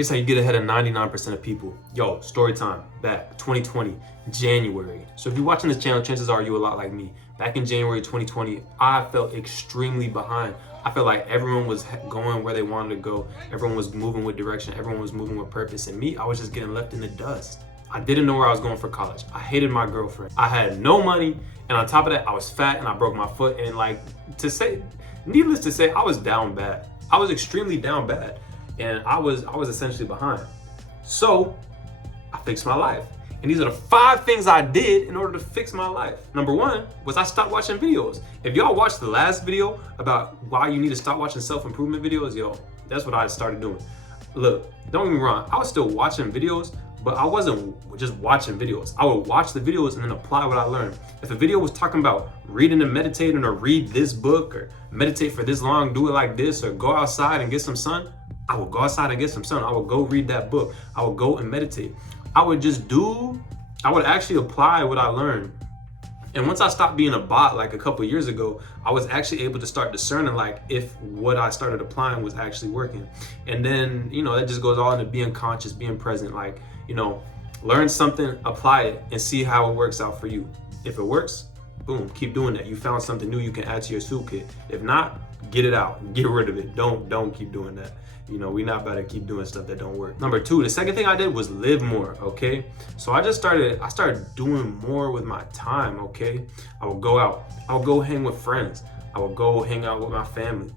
Here's how you get ahead of 99% of people. Yo, story time, back 2020, January. So if you're watching this channel, chances are you a lot like me. Back in January 2020, I felt extremely behind. I felt like everyone was going where they wanted to go. Everyone was moving with direction. Everyone was moving with purpose. And me, I was just getting left in the dust. I didn't know where I was going for college. I hated my girlfriend. I had no money. And on top of that, I was fat and I broke my foot. And needless to say, I was down bad. I was extremely down bad. And I was essentially behind. So I fixed my life. And these are the 5 things I did in order to fix my life. Number 1 was I stopped watching videos. If y'all watched the last video about why you need to stop watching self-improvement videos, yo, that's what I started doing. Look, don't get me wrong, I was still watching videos, but I wasn't just watching videos. I would watch the videos and then apply what I learned. If a video was talking about reading and meditating, or read this book, or meditate for this long, do it like this, or go outside and get some sun, I would go outside and get some sun. I would go read that book. I would go and meditate. I would actually apply what I learned. And once I stopped being a bot like a couple years ago, I was actually able to start discerning like if what I started applying was actually working. And then, that just goes all into being conscious, being present, like, learn something, apply it, and see how it works out for you. If it works, boom, keep doing that. You found something new you can add to your toolkit. If not, get it out, get rid of it. Don't keep doing that. We're not about to keep doing stuff that don't work. Number 2, the second thing I did was live more, okay? So I started doing more with my time, okay? I would go out, I would go hang with friends. I would go hang out with my family.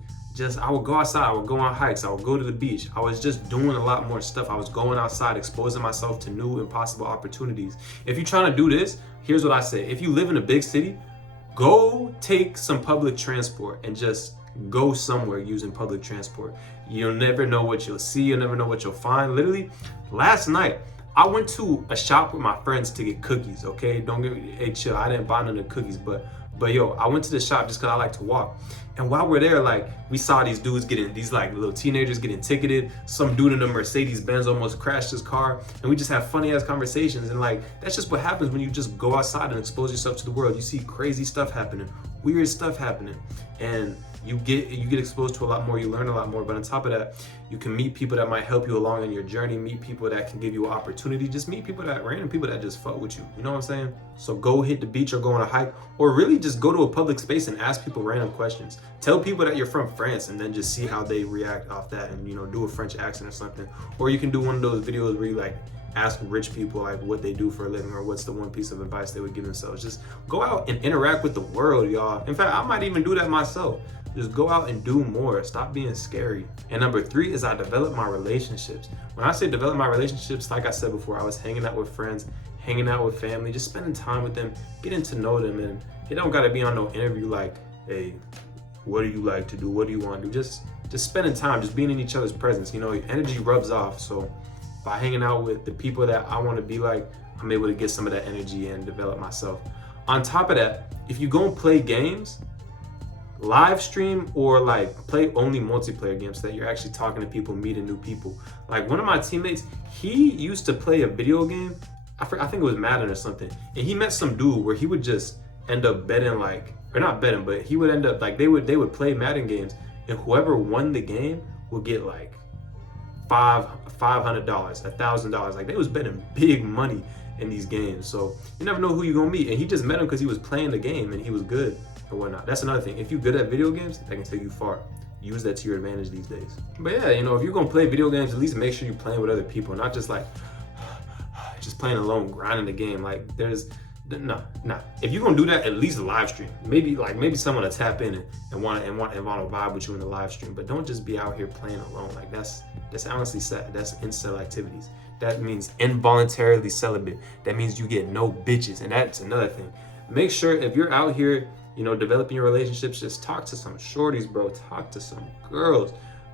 I would go outside, I would go on hikes, I would go to the beach. I was just doing a lot more stuff. I was going outside, exposing myself to new and possible opportunities. If you're trying to do this, here's what I say. If you live in a big city, go take some public transport and just go somewhere using public transport. You'll never know what you'll see. You'll never know what you'll find. Literally, last night, I went to a shop with my friends to get cookies, okay? Don't get me, hey, chill. I didn't buy none of the cookies, but yo, I went to the shop just because I like to walk. And while we're there, like, we saw these dudes little teenagers getting ticketed. Some dude in a Mercedes Benz almost crashed his car. And we just have funny ass conversations. And like, that's just what happens when you just go outside and expose yourself to the world. You see crazy stuff happening, weird stuff happening. And you get exposed to a lot more, you learn a lot more. But on top of that, you can meet people that might help you along in your journey, meet people that can give you an opportunity, just meet random people that just fuck with you. You know what I'm saying? So go hit the beach or go on a hike, or really just go to a public space and ask people random questions. Tell people that you're from France and then just see how they react off that, and do a French accent or something. Or you can do one of those videos where you like ask rich people like what they do for a living, or what's the one piece of advice they would give themselves. Just go out and interact with the world, y'all. In fact, I might even do that myself. Just go out and do more. Stop being scary. And number 3 is I develop my relationships. When I say develop my relationships, like I said before, I was hanging out with friends, hanging out with family, just spending time with them, getting to know them. And it don't gotta be on no interview like, hey, what do you like to do? What do you want to do? Just spending time, just being in each other's presence. Energy rubs off. So by hanging out with the people that I want to be like, I'm able to get some of that energy and develop myself. On top of that, if you go and play games, live stream or like play only multiplayer games so that you're actually talking to people, meeting new people. Like one of my teammates, he used to play a video game. I think it was Madden or something. And he met some dude where he would just end up betting or not betting, but he would end up like they would play Madden games, and whoever won the game would get like $500, $1,000. Like they was betting big money in these games. So you never know who you're gonna meet. And he just met him because he was playing the game and he was good or whatnot. That's another thing. If you're good at video games, that can take you far. Use that to your advantage these days. But yeah, if you're gonna play video games, at least make sure you're playing with other people, not just like just playing alone, grinding the game. Like no. If you're gonna do that, at least live stream. Maybe someone to tap in and want to vibe with you in the live stream. But don't just be out here playing alone. Like that's honestly sad. That's incel activities. That means involuntarily celibate. That means you get no bitches, and that's another thing. Make sure if you're out here, developing your relationships, just talk to some shorties, bro. Talk to some girls.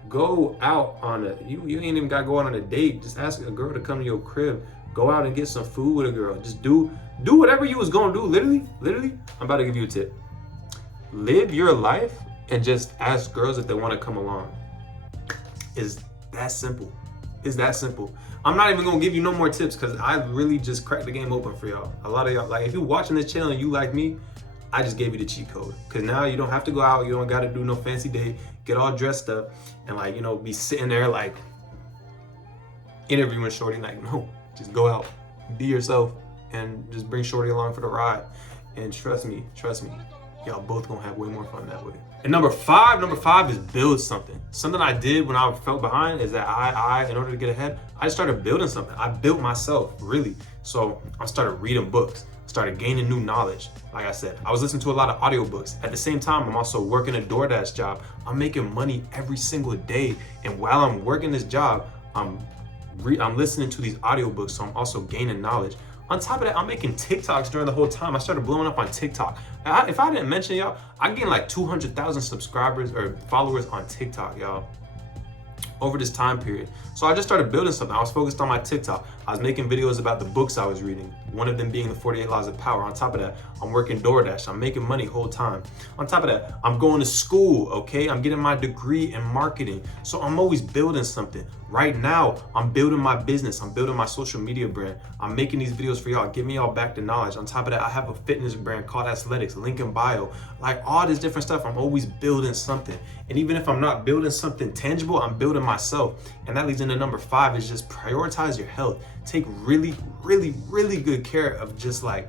Go out on you ain't even gotta go out on a date. Just ask a girl to come to your crib. Go out and get some food with a girl. Just do whatever you was gonna do. Literally, I'm about to give you a tip. Live your life and just ask girls if they want to come along. It's that simple. I'm not even gonna give you no more tips because I really just cracked the game open for y'all. A lot of y'all, like if you're watching this channel and you like me, I just gave you the cheat code. Because now you don't have to go out, you don't gotta do no fancy date, get all dressed up and be sitting there like interviewing Shorty. Like, no, just go out, be yourself, and just bring Shorty along for the ride. And trust me, y'all both gonna have way more fun that way. And number five is build something. Something I did when I felt behind is that I in order to get ahead, I started building something. I built myself, really. So I started reading books, started gaining new knowledge. Like I said, I was listening to a lot of audiobooks. At the same time, I'm also working a DoorDash job. I'm making money every single day. And while I'm working this job, I'm listening to these audiobooks, so I'm also gaining knowledge. On top of that, I'm making TikToks during the whole time. I started blowing up on TikTok. If I didn't mention y'all, I gained like 200,000 subscribers or followers on TikTok, y'all, over this time period. So I just started building something. I was focused on my TikTok. I was making videos about the books I was reading, one of them being the 48 Laws of Power. On top of that, I'm working DoorDash. I'm making money whole time. On top of that, I'm going to school, okay? I'm getting my degree in marketing. So I'm always building something. Right now, I'm building my business. I'm building my social media brand. I'm making these videos for y'all, giving y'all back the knowledge. On top of that, I have a fitness brand called Athletics, link in bio. Like all this different stuff, I'm always building something. And even if I'm not building something tangible, I'm building myself. And that leads into number 5 is just prioritize your health. Take really, really, really good care of just like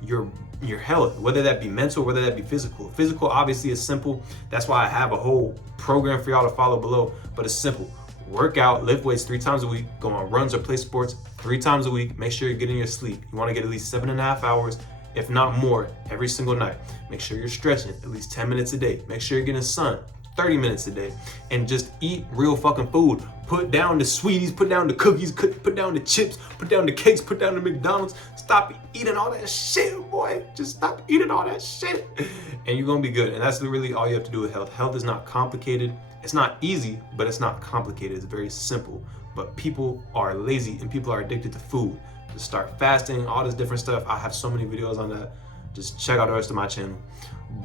your health, whether that be mental, whether that be physical. Physical obviously is simple. That's why I have a whole program for y'all to follow below, but it's simple. Work out, lift weights 3 times a week, go on runs or play sports 3 times a week. Make sure you're getting your sleep. You want to get at least 7.5 hours, if not more, every single night. Make sure you're stretching at least 10 minutes a day. Make sure you're getting sun 30 minutes a day, and just eat real fucking food. Put down the sweeties, put down the cookies, put down the chips, put down the cakes, put down the McDonald's. Stop eating all that shit, boy. Just stop eating all that shit, and you're gonna be good. And that's really all you have to do with health. Health is not complicated. It's not easy, but it's not complicated. It's very simple. But people are lazy and people are addicted to food. Just start fasting, all this different stuff. I have so many videos on that. Just check out the rest of my channel.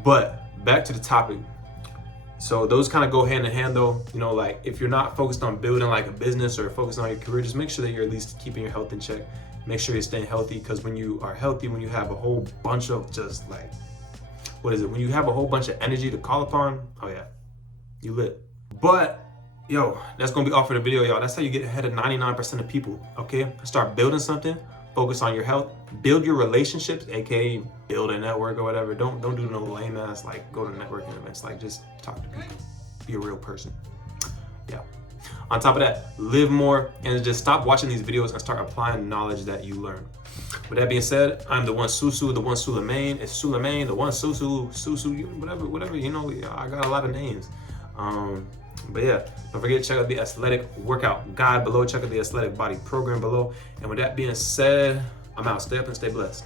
But back to the topic. So those kind of go hand in hand though. You know, like if you're not focused on building like a business or focused on your career, just make sure that you're at least keeping your health in check. Make sure you're staying healthy, because when you are healthy, when you have a whole bunch of just like, when you have a whole bunch of energy to call upon, oh yeah, you lit. But yo, that's gonna be all for the video, y'all. That's how you get ahead of 99% of people, okay? Start building something, focus on your health, build your relationships, aka build a network or whatever. Don't do no lame ass like go to networking events. Like just talk to people, be a real person. Yeah. On top of that, live more and just stop watching these videos and start applying the knowledge that you learn. With that being said, I'm the one Susu, the one Suleiman. It's Suleiman, the one Susu, whatever. You know, I got a lot of names. But yeah, don't forget to check out the athletic workout guide below. Check out the athletic body program below. And with that being said, I'm out. Stay up and stay blessed.